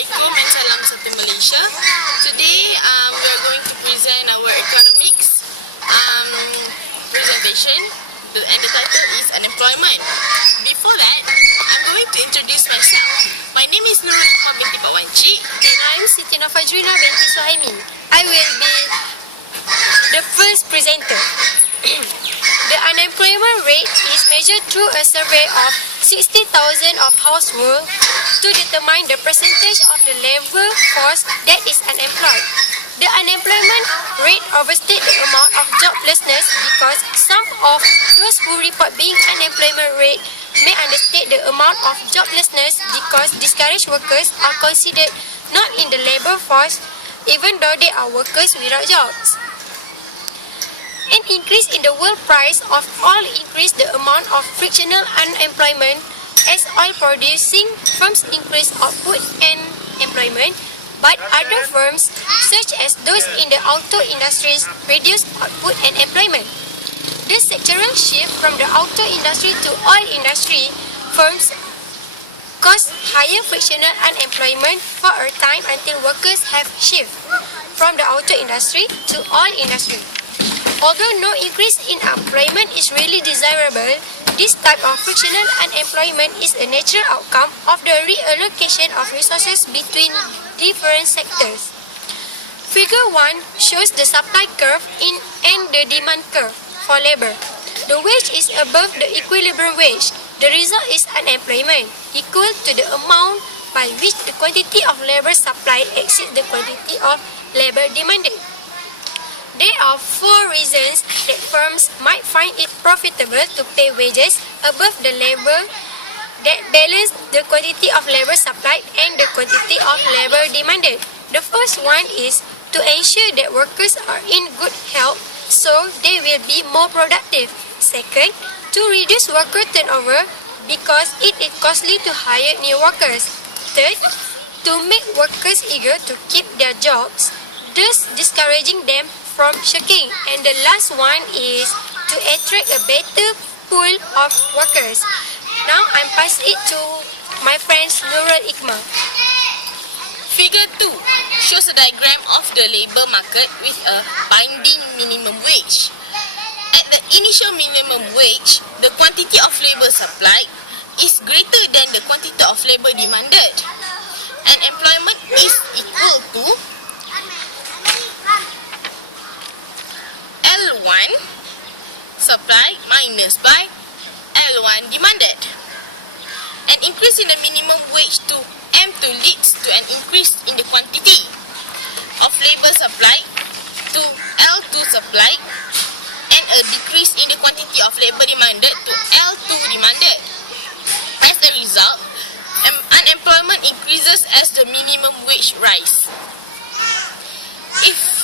Assalamualaikum and salam satu Malaysia. Today we are going to present our economics presentation, and the title is unemployment. Before that, I'm going to introduce myself. My name is NURULIKMA binti Pak Wan CHIK, and I'm SITI NURFAJRINA binti SUHAIMI. I will be the first presenter. The unemployment rate is measured through a survey of 60,000 of households to determine the percentage of the labor force that is unemployed. The unemployment rate overstates the amount of joblessness because some of those who report being unemployment rate may understate the amount of joblessness because discouraged workers are considered not in the labor force even though they are workers without jobs. An increase in the world price of oil increased the amount of frictional unemployment as oil producing firms increase output and employment, but other firms, such as those in the auto industries, reduce output and employment. The sectoral shift from the auto industry to oil industry firms caused higher frictional unemployment for a time until workers have shifted from the auto industry to oil industry. Although no increase in employment is really desirable, this type of frictional unemployment is a natural outcome of the reallocation of resources between different sectors. Figure 1 shows the supply curve and the demand curve for labor. The wage is above the equilibrium wage. The result is unemployment, equal to the amount by which the quantity of labor supplied exceeds the quantity of labor demanded. There are 4 reasons that firms might find it profitable to pay wages above the labor that balance the quantity of labor supplied and the quantity of labor demanded. The first one is to ensure that workers are in good health so they will be more productive. Second, to reduce worker turnover because it is costly to hire new workers. Third, to make workers eager to keep their jobs, thus discouraging them from checking. And the last one is to attract a better pool of workers. Now I'm pass it to my friends NURULIKMA. Figure 2 shows a diagram of the labor market with a binding minimum wage. At the initial minimum wage, the quantity of labor supplied is greater than the quantity of labor demanded, and employment is equal to L1 supply minus by L1 demanded. An increase in the minimum wage to M2 leads to an increase in the quantity of labor supplied to L2 supply and a decrease in the quantity of labor demanded to L2 demanded. As a result, unemployment increases as the minimum wage rise. If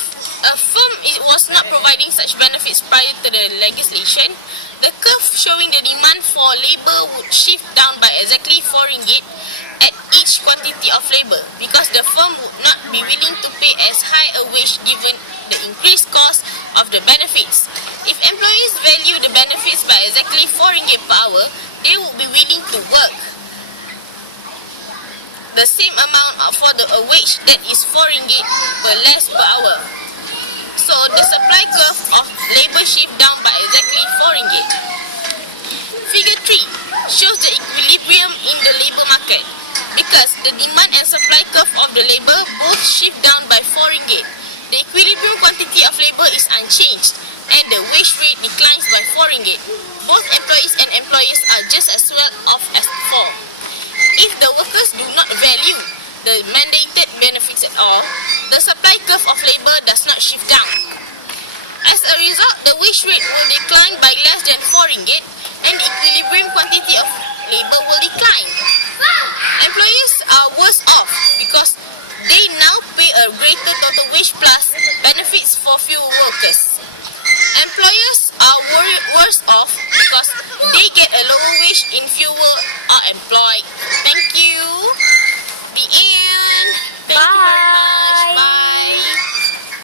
a firm was not providing such benefits prior to the legislation, the curve showing the demand for labor would shift down by exactly 4 ringgit at each quantity of labor because the firm would not be willing to pay as high a wage given the increased cost of the benefits. If employees value the benefits by exactly 4 ringgit per hour, they would be willing to work the same amount for a wage that is 4 ringgit per less per hour. So the supply curve of labor shift down by exactly 4 ringgit. Figure 3 shows the equilibrium in the labor market because the demand and supply curve of the labor both shift down by 4 ringgit. The equilibrium quantity of labor is unchanged and the wage rate declines by 4 ringgit. Both employees and employers are just as well off as before. If the workers do not value the mandated benefits at all, the supply curve of labor does not shift down. As a result, the wage rate will decline by less than 4 ringgit and the equilibrium quantity of labor will decline. Employers are worse off because they now pay a greater total wage plus benefits for fewer workers. Employers are worse off because they get a lower wage in fewer are employed. Thank you. The end. Thank you very much.